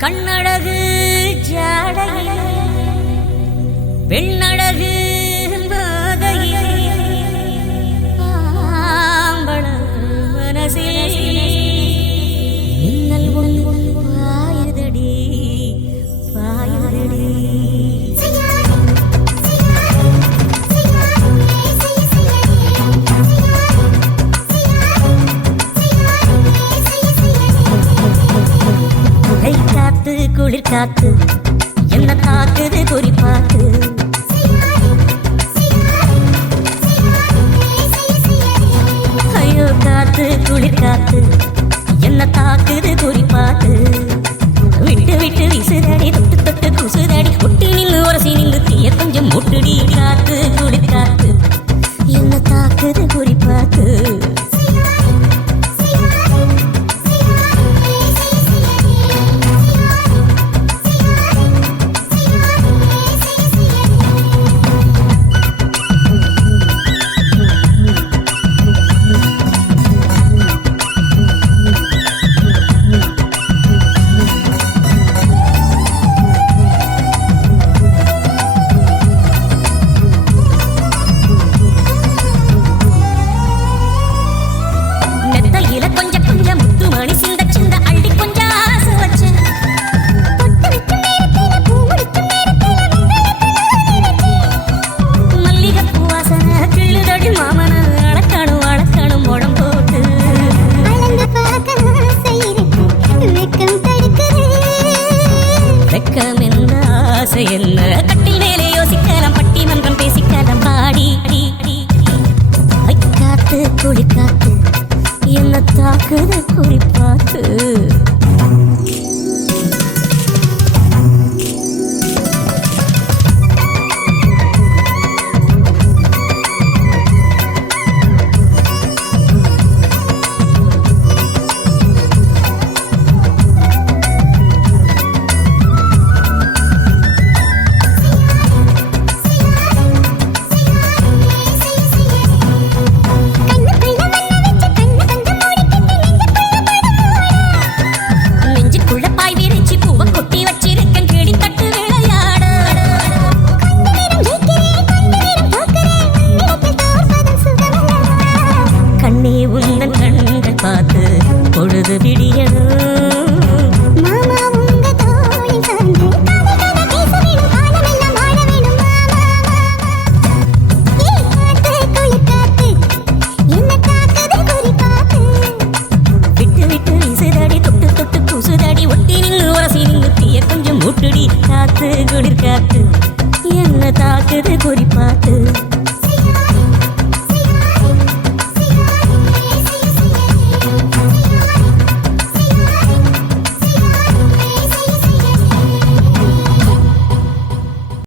கண்ணழகு ஜாடையே பெண்ணழகு மாதையே ஆம்பள மனசில் மின்னல் ஒன்று பாயுதடி பாயுதடி குளிர் காத்து என்ன தாக்குது குறிப்பாத்து ஐயோ காத்து குளிர் காத்து என்ன தாக்குது குறிப்பாத்து விட்டு விட்டு வீசுதடி தொட்டு தொட்டு குசுதடி ஒட்டி நின்று உரசி நின்று தீய கொஞ்சம் முட்டுடி காத்து குளிர் காத்து என்ன தாக்குது குறிப்பாத்து என்ன கட்டில் மேலே யோசிக்கலாம் பட்டிமன்றம் பேசிக்கலாம் பாடி காத்து குளி காத்து என்ன தாக்குது குறிப்பாத்து பார்த்து பொழுது விடியணும் மாமா உங்க தோளை சார்ந்து பேச வேணும் காலமெல்லாம் வாழ வேணும் காத்து குளி காத்து என்ன தாக்குது குறிப்பாத்து விட்டு விட்டு வீசுதடி தொட்டு தொட்டு குசுதடி ஒட்டி நின்று உரசி நின்று தீய கொஞ்சம் முட்டுடி காத்து குளிர் காத்து என்ன தாக்குது குறிப்பாத்து